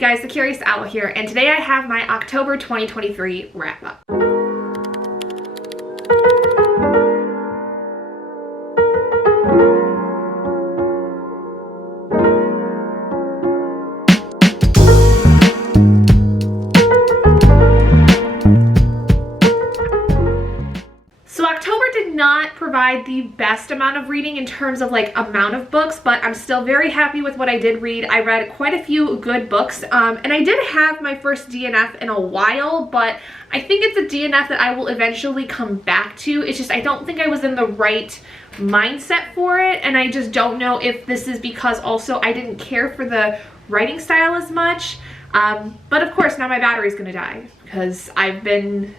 guys, the Curious Owl here, and today I have my October 2023 wrap up. So October did not provide the best amount of reading in terms of like amount of books, but I'm still very happy with what I did read. I read quite a few good books, and I did have my first DNF in a while, but I think it's a DNF that I will eventually come back to. It's just I don't think I was in the right mindset for it, and I just don't know if this is because also I didn't care for the writing style as much. But of course now my battery's gonna die because I've been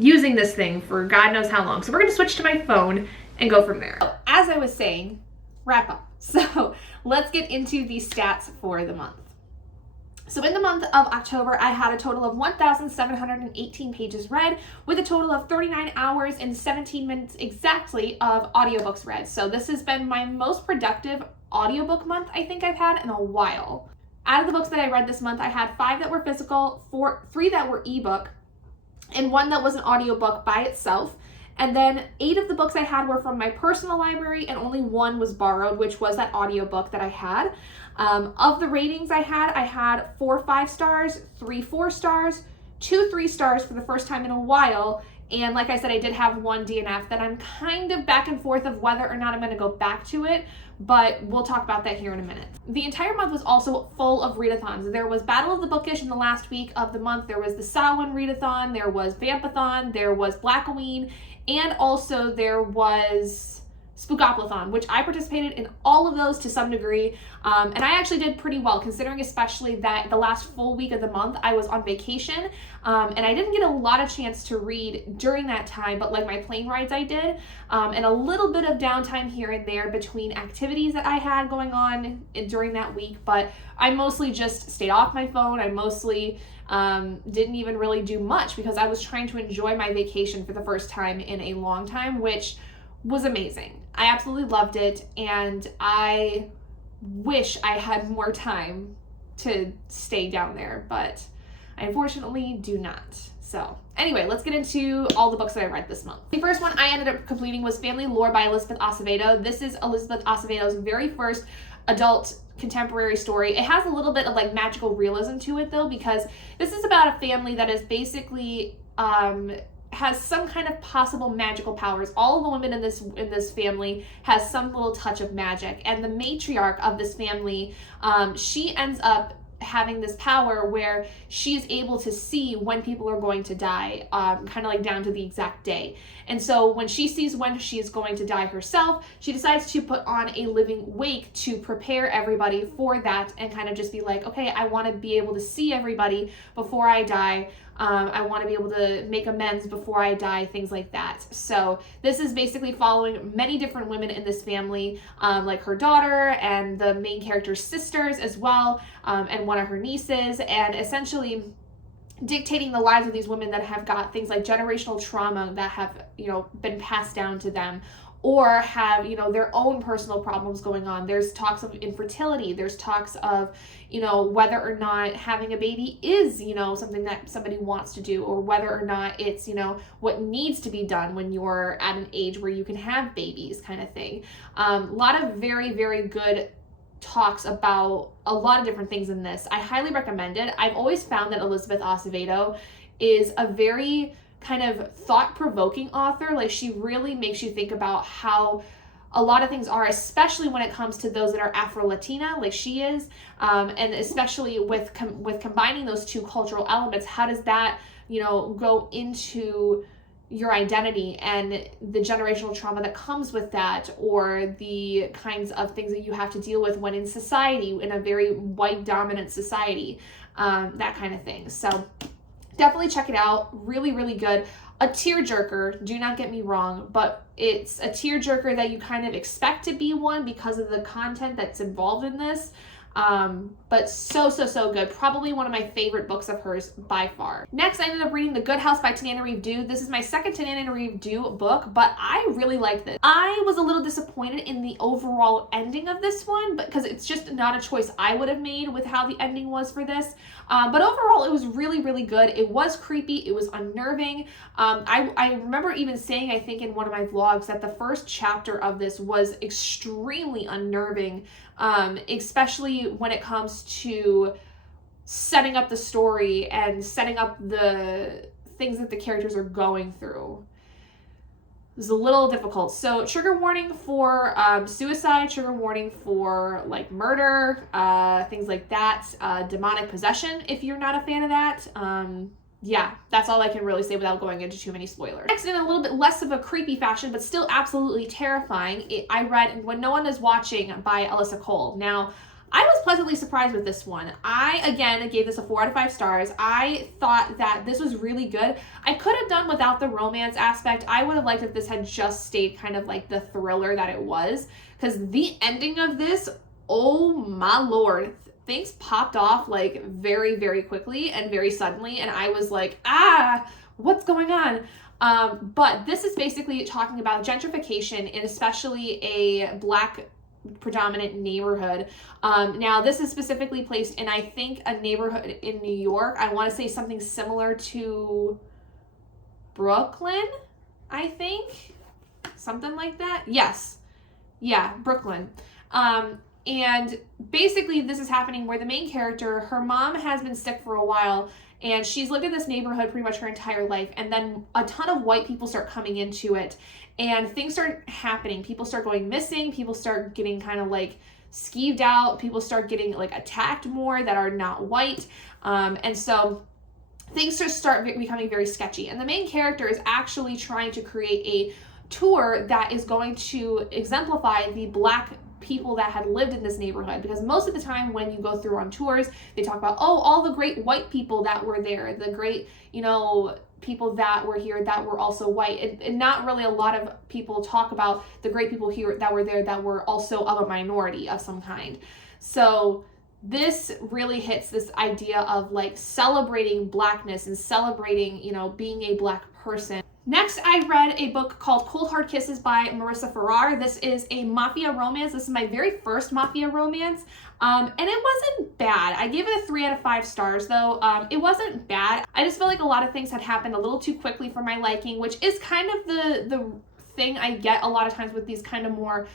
using this thing for God knows how long. So we're gonna switch to my phone and go from there. As I was saying, wrap up. So let's get into the stats for the month. So in the month of October, I had a total of 1,718 pages read with a total of 39 hours and 17 minutes exactly of audiobooks read. So this has been my most productive audiobook month I think I've had in a while. Out of the books that I read this month, I had 5 that were physical, 3 that were ebook, and 1 that was an audiobook by itself. And then 8 of the books I had were from my personal library, and only 1 was borrowed, which was that audiobook that I had. Of the ratings I had 4 5 stars, 3 4 stars, 2 3 stars for the first time in a while. And like I said, I did have 1 DNF that I'm kind of back and forth of whether or not I'm going to go back to it, but we'll talk about that here in a minute. The entire month was also full of readathons. There was Battle of the Bookish in the last week of the month. There was the Samhain readathon, there was Vampathon, there was Blackoween, and also there was Spookoplathon, which I participated in all of those to some degree, and I actually did pretty well considering especially that the last full week of the month I was on vacation, and I didn't get a lot of chance to read during that time, but like my plane rides I did, and a little bit of downtime here and there between activities that I had going on during that week, but I mostly just stayed off my phone. I mostly didn't even really do much because I was trying to enjoy my vacation for the first time in a long time, which was amazing. I absolutely loved it, and I wish I had more time to stay down there, but I unfortunately do not. So anyway, let's get into all the books that I read this month. The first one I ended up completing was Family Lore by Elizabeth Acevedo. This is Elizabeth Acevedo's very first adult contemporary story. It has a little bit of like magical realism to it though, because this is about a family that is basically has some kind of possible magical powers. All of the women in this family has some little touch of magic, and the matriarch of this family, she ends up having this power where she's able to see when people are going to die, kind of like down to the exact day. And so when she sees when she is going to die herself, she decides to put on a living wake to prepare everybody for that and kind of just be like, okay, I want to be able to see everybody before I die. I want to be able to make amends before I die, things like that. So this is basically following many different women in this family, like her daughter and the main character's sisters as well, and one of her nieces, and essentially dictating the lives of these women that have got things like generational trauma that have, been passed down to them, or have, their own personal problems going on. There's talks of infertility. There's talks of, whether or not having a baby is, something that somebody wants to do, or whether or not it's, what needs to be done when you're at an age where you can have babies, kind of thing. A lot of very, very good talks about a lot of different things in this. I highly recommend it. I've always found that Elizabeth Acevedo is a very kind of thought-provoking author. Like, she really makes you think about how a lot of things are, especially when it comes to those that are Afro-Latina, like she is, and especially with combining those two cultural elements. How does that, go into your identity and the generational trauma that comes with that, or the kinds of things that you have to deal with when in society, in a very white dominant society, that kind of thing. So definitely check it out. Really, really good. A tearjerker, do not get me wrong, but it's a tearjerker that you kind of expect to be one because of the content that's involved in this. But so good. Probably one of my favorite books of hers by far. Next, I ended up reading The Good House by Tananarive Due. This is my second Tananarive Due book, but I really liked this. I was a little disappointed in the overall ending of this one, because it's just not a choice I would have made with how the ending was for this. But overall, it was really good. It was creepy. It was unnerving. I remember even saying, I think in one of my vlogs, that the first chapter of this was extremely unnerving, especially when it comes to setting up the story and setting up the things that the characters are going through. It was a little difficult. So trigger warning for suicide, trigger warning for like murder, things like that, demonic possession if you're not a fan of that. Yeah, that's all I can really say without going into too many spoilers. Next, in a little bit less of a creepy fashion, but still absolutely terrifying, I read When No One Is Watching by Alyssa Cole. Now, I was pleasantly surprised with this one. I, again, gave this a 4 out of 5 stars. I thought that this was really good. I could have done without the romance aspect. I would have liked if this had just stayed kind of like the thriller that it was, because the ending of this, oh my lord, things popped off like very quickly and very suddenly, and I was like, what's going on? But this is basically talking about gentrification in especially a Black predominant neighborhood. Now this is specifically placed in, I think, a neighborhood in New York. I want to say something similar to Brooklyn, I think, something like that. Yes, yeah, Brooklyn. And basically this is happening where the main character, her mom has been sick for a while, and she's lived in this neighborhood pretty much her entire life, and then a ton of white people start coming into it, and things start happening. People start going missing, people start getting kind of like skeeved out, people start getting like attacked more that are not white, and so things just start becoming very sketchy. And the main character is actually trying to create a tour that is going to exemplify the Black people that had lived in this neighborhood, because most of the time when you go through on tours, they talk about, oh, all the great white people that were there, the great, you know, people that were here that were also white, and not really a lot of people talk about the great people here that were there that were also of a minority of some kind. So this really hits this idea of like celebrating Blackness and celebrating, you know, being a Black person. Next, I read a book called Cold Hard Kisses by Marissa Farrar. This is a mafia romance. This is my very first mafia romance, and it wasn't bad. I gave it a 3 out of 5 stars though. It wasn't bad. I just felt like a lot of things had happened a little too quickly for my liking, which is kind of the thing I get a lot of times with these kind of more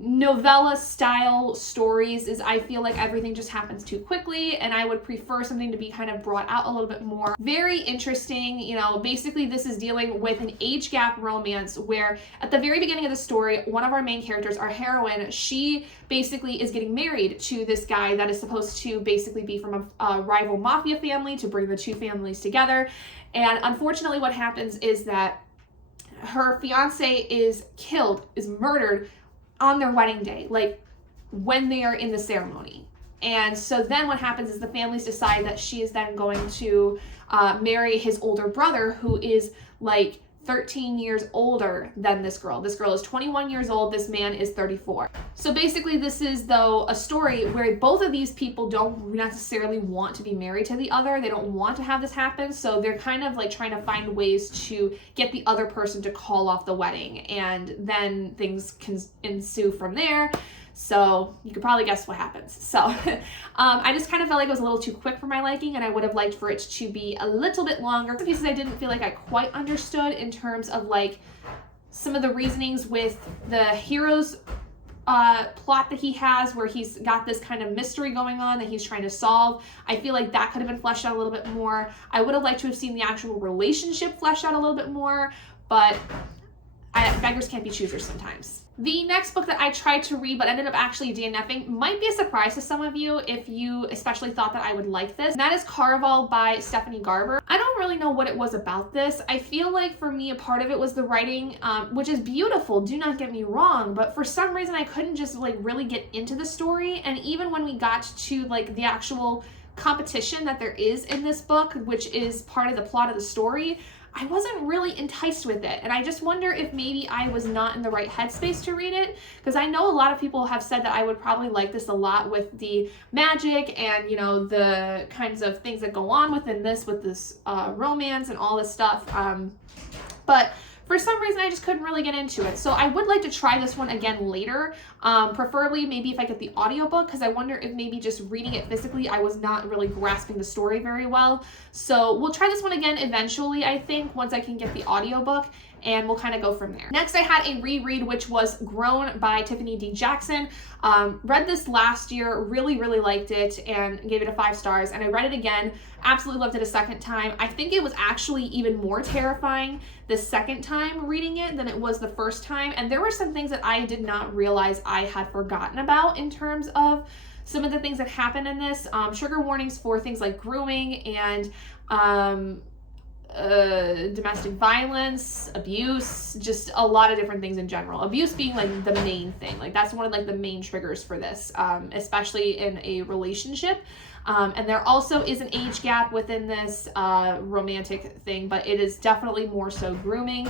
novella style stories, is I feel like everything just happens too quickly, and I would prefer something to be kind of brought out a little bit more. Very interesting. You know, basically this is dealing with an age gap romance where at the very beginning of the story, one of our main characters, our heroine, she basically is getting married to this guy that is supposed to basically be from a rival mafia family to bring the two families together. And unfortunately what happens is that her fiance is killed, is murdered on their wedding day, like when they are in the ceremony. And so then what happens is the families decide that she is then going to marry his older brother, who is like 13 years older than this girl. This girl is 21 years old, this man is 34. So basically this is though a story where both of these people don't necessarily want to be married to the other. They don't want to have this happen. So they're kind of like trying to find ways to get the other person to call off the wedding. And then things can ensue from there. So you could probably guess what happens. So I just kind of felt like it was a little too quick for my liking, and I would have liked for it to be a little bit longer. Some pieces I didn't feel like I quite understood in terms of like some of the reasonings with the hero's plot that he has, where he's got this kind of mystery going on that he's trying to solve. I feel like that could have been fleshed out a little bit more. I would have liked to have seen the actual relationship fleshed out a little bit more, but beggars can't be choosers sometimes. The next book that I tried to read but ended up actually DNFing might be a surprise to some of you if you especially thought that I would like this. And that is Caraval by Stephanie Garber. I don't really know what it was about this. I feel like for me a part of it was the writing, which is beautiful, do not get me wrong, but for some reason I couldn't just like really get into the story. And even when we got to like the actual competition that there is in this book, which is part of the plot of the story, I wasn't really enticed with it. And I just wonder if maybe I was not in the right headspace to read it, because I know a lot of people have said that I would probably like this a lot with the magic and, you know, the kinds of things that go on within this, with this romance and all this stuff. But for some reason, I just couldn't really get into it. So I would like to try this one again later, preferably maybe if I get the audiobook, because I wonder if maybe just reading it physically, I was not really grasping the story very well. So we'll try this one again eventually, I think, once I can get the audiobook, and we'll kind of go from there. Next, I had a reread, which was Grown by Tiffany D. Jackson. Read this last year, really, really liked it, and gave it a 5 stars. And I read it again, absolutely loved it a second time. I think it was actually even more terrifying the second time reading it than it was the first time. And there were some things that I did not realize I had forgotten about in terms of some of the things that happen in this. Trigger warnings for things like grooming and domestic violence, abuse, just a lot of different things in general. Abuse being like the main thing. Like that's one of like the main triggers for this, especially in a relationship. And there also is an age gap within this romantic thing, but it is definitely more so grooming.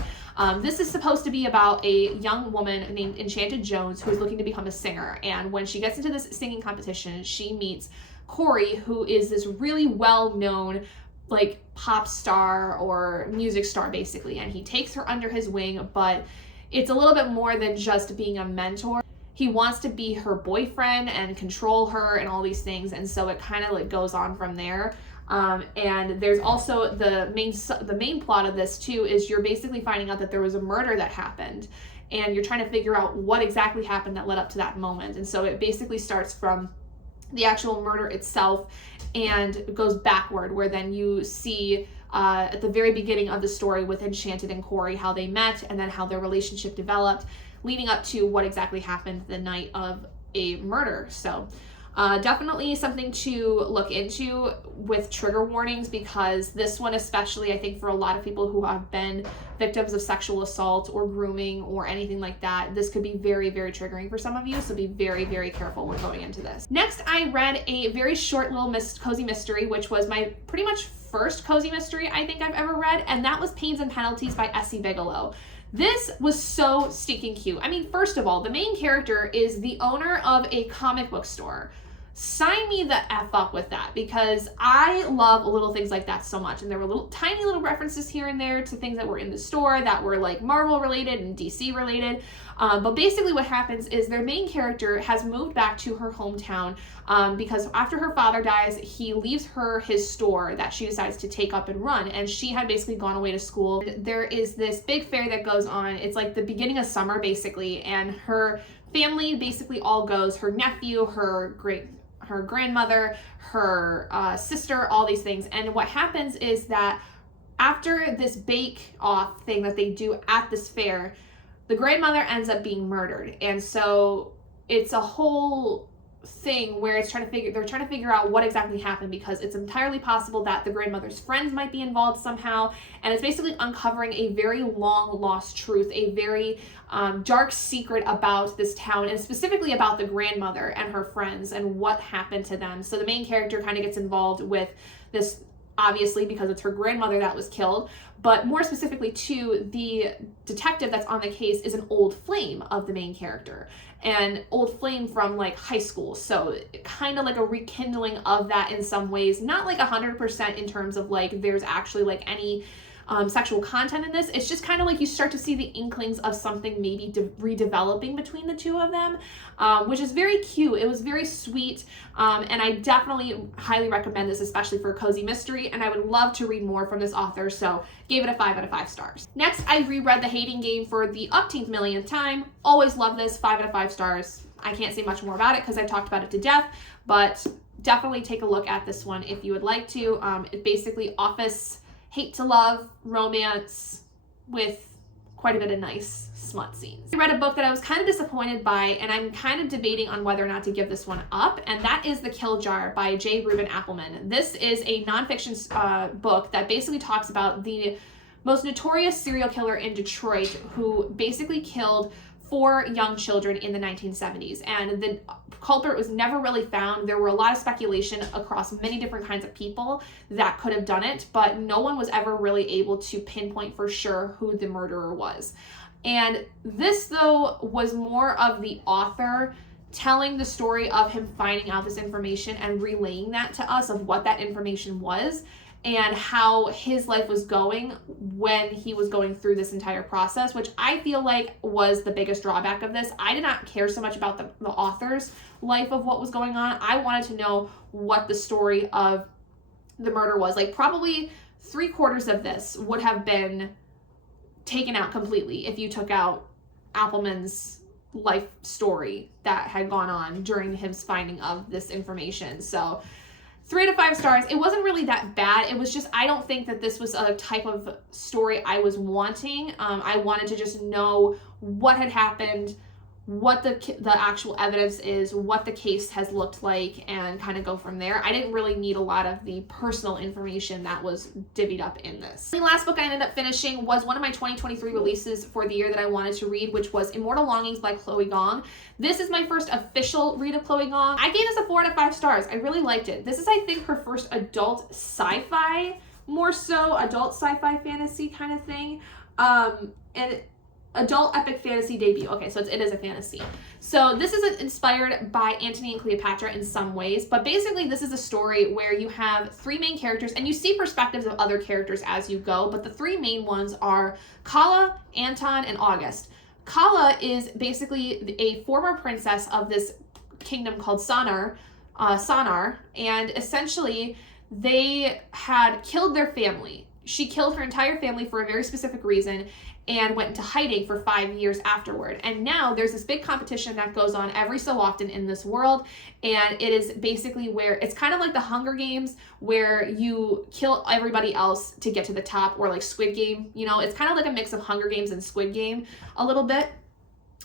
This is supposed to be about a young woman named Enchanted Jones who is looking to become a singer. And when she gets into this singing competition, she meets Corey, who is this really well-known like pop star or music star basically. And he takes her under his wing, but it's a little bit more than just being a mentor. He wants to be her boyfriend and control her and all these things, and so it kind of like goes on from there. And there's also the main plot of this too is you're basically finding out that there was a murder that happened, and you're trying to figure out what exactly happened that led up to that moment. And so it basically starts from the actual murder itself and goes backward, where then you see at the very beginning of the story with Enchanted and Corey how they met, and then how their relationship developed, leading up to what exactly happened the night of a murder. So definitely something to look into with trigger warnings, because this one especially, I think for a lot of people who have been victims of sexual assault or grooming or anything like that, this could be very, very triggering for some of you. So be very, very careful when going into this. Next, I read a very short little cozy mystery, which was my pretty much first cozy mystery I think I've ever read, and that was Pains and Penalties by Essie Bigelow. This was so stinking cute. I mean, first of all, the main character is the owner of a comic book store. Sign me the F up with that, because I love little things like that so much. And there were tiny little references here and there to things that were in the store that were like Marvel related and DC related. But basically what happens is their main character has moved back to her hometown because after her father dies, he leaves her his store that she decides to take up and run. And she had basically gone away to school. There is this big fair that goes on. It's like the beginning of summer basically. And her family basically all goes, her nephew, her grandmother, her sister, all these things. And what happens is that after this bake-off thing that they do at this fair, the grandmother ends up being murdered. And so it's a whole thing where they're trying to figure out what exactly happened, because it's entirely possible that the grandmother's friends might be involved somehow. And it's basically uncovering a very long lost truth, a very dark secret about this town, and specifically about the grandmother and her friends and what happened to them. So the main character kind of gets involved with this, obviously because it's her grandmother that was killed, but more specifically too, the detective that's on the case is an old flame of the main character, and old flame from like high school. So kind of like a rekindling of that in some ways, not like 100% in terms of like there's actually like any sexual content in this. It's just kind of like you start to see the inklings of something maybe redeveloping between the two of them, which is very cute. It was very sweet, and I definitely highly recommend this, especially for a cozy mystery, and I would love to read more from this author, so gave it a 5 out of 5 stars. Next, I reread The Hating Game for the umpteenth millionth time. Always love this, 5 out of 5 stars. I can't say much more about it because I've talked about it to death, but definitely take a look at this one if you would like to. It basically office hate to love romance with quite a bit of nice smut scenes. I read a book that I was kind of disappointed by, and I'm kind of debating on whether or not to give this one up, and that is The Kill Jar by J. Reuben Appelman. This is a nonfiction book that basically talks about the most notorious serial killer in Detroit, who basically killed 4 young children in the 1970s, and the culprit was never really found. There were a lot of speculation across many different kinds of people that could have done it, but no one was ever really able to pinpoint for sure who the murderer was. And this, though, was more of the author telling the story of him finding out this information and relaying that to us of what that information was and how his life was going when he was going through this entire process, which I feel like was the biggest drawback of this. I did not care so much about the author's life of what was going on. I wanted to know what the story of the murder was. Like, probably 3/4 of this would have been taken out completely if you took out Appelman's life story that had gone on during his finding of this information. So 3 to 5 stars. It wasn't really that bad. It was just, I don't think that this was a type of story I was wanting. I wanted to just know what had happened, what the actual evidence is, what the case has looked like, and kind of go from there. I didn't really need a lot of the personal information that was divvied up in this. The last book I ended up finishing was one of my 2023 releases for the year that I wanted to read, which was Immortal Longings by Chloe Gong. This is my first official read of Chloe Gong. I gave this a 4 out of 5 stars. I really liked it. This is, I think, her first adult sci-fi, more so adult sci-fi fantasy kind of thing. And adult epic fantasy debut. Okay, so it is a fantasy. So this is inspired by Antony and Cleopatra in some ways, but basically this is a story where you have 3 main characters and you see perspectives of other characters as you go, but the 3 main ones are Kala, Anton, and August. Kala is basically a former princess of this kingdom called Sonar, and essentially they had killed their family. She killed her entire family for a very specific reason and went into hiding for 5 years afterward. And now there's this big competition that goes on every so often in this world. And it is basically where it's kind of like the Hunger Games, where you kill everybody else to get to the top, or like Squid Game. You know, it's kind of like a mix of Hunger Games and Squid Game a little bit.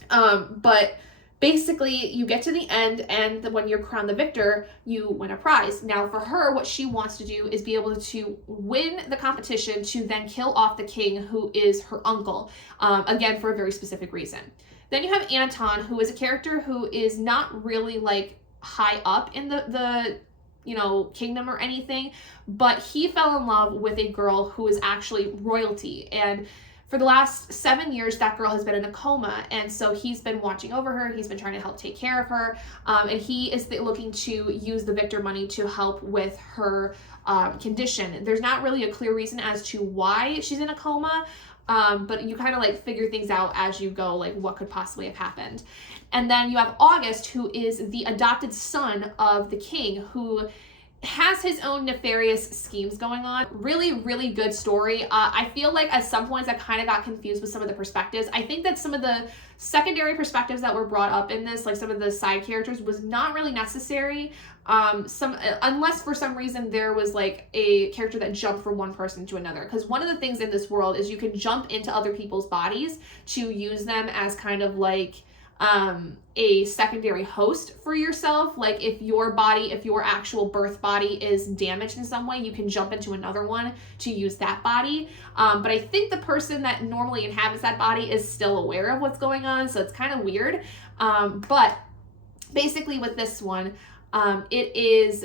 But basically, you get to the end, and when you're crowned the victor, you win a prize. Now, for her, what she wants to do is be able to win the competition to then kill off the king, who is her uncle, again, for a very specific reason. Then you have Anton, who is a character who is not really, like, high up in the kingdom or anything, but he fell in love with a girl who is actually royalty, and for the last 7 years, that girl has been in a coma, and so he's been watching over her. He's been trying to help take care of her, and he is looking to use the victor money to help with her condition. There's not really a clear reason as to why she's in a coma, but you kind of like figure things out as you go, like what could possibly have happened. And then you have August, who is the adopted son of the king, who has his own nefarious schemes going on. Really, really good story. I feel like at some points I kind of got confused with some of the perspectives. I think that some of the secondary perspectives that were brought up in this, like some of the side characters, was not really necessary. Unless for some reason there was like a character that jumped from one person to another. Because one of the things in this world is you can jump into other people's bodies to use them as kind of like a secondary host for yourself. Like if your actual birth body is damaged in some way, you can jump into another one to use that body. But I think the person that normally inhabits that body is still aware of what's going on, so it's kind of weird. But basically with this one, it is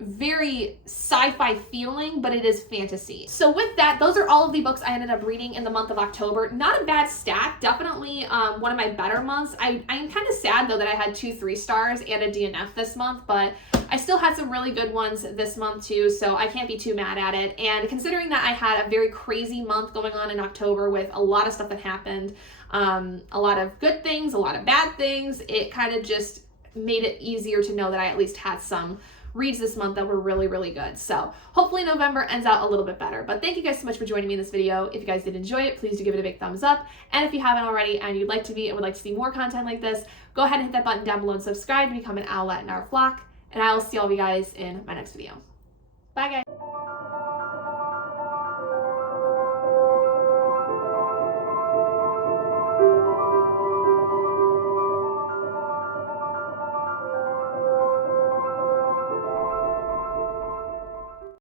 very sci-fi feeling, but it is fantasy. So with that, those are all of the books I ended up reading in the month of October. Not a bad stack, definitely one of my better months. I'm kind of sad though that I had 2 3-stars and a DNF this month, but I still had some really good ones this month too, so I can't be too mad at it. And considering that I had a very crazy month going on in October with a lot of stuff that happened, a lot of good things, a lot of bad things, it kind of just made it easier to know that I at least had some reads this month that were really, really good. So hopefully November ends out a little bit better. But thank you guys so much for joining me in this video. If you guys did enjoy it, please do give it a big thumbs up. And if you haven't already and you'd like to be and would like to see more content like this, go ahead and hit that button down below and subscribe to become an owlet in our flock. And I will see all of you guys in my next video. Bye guys.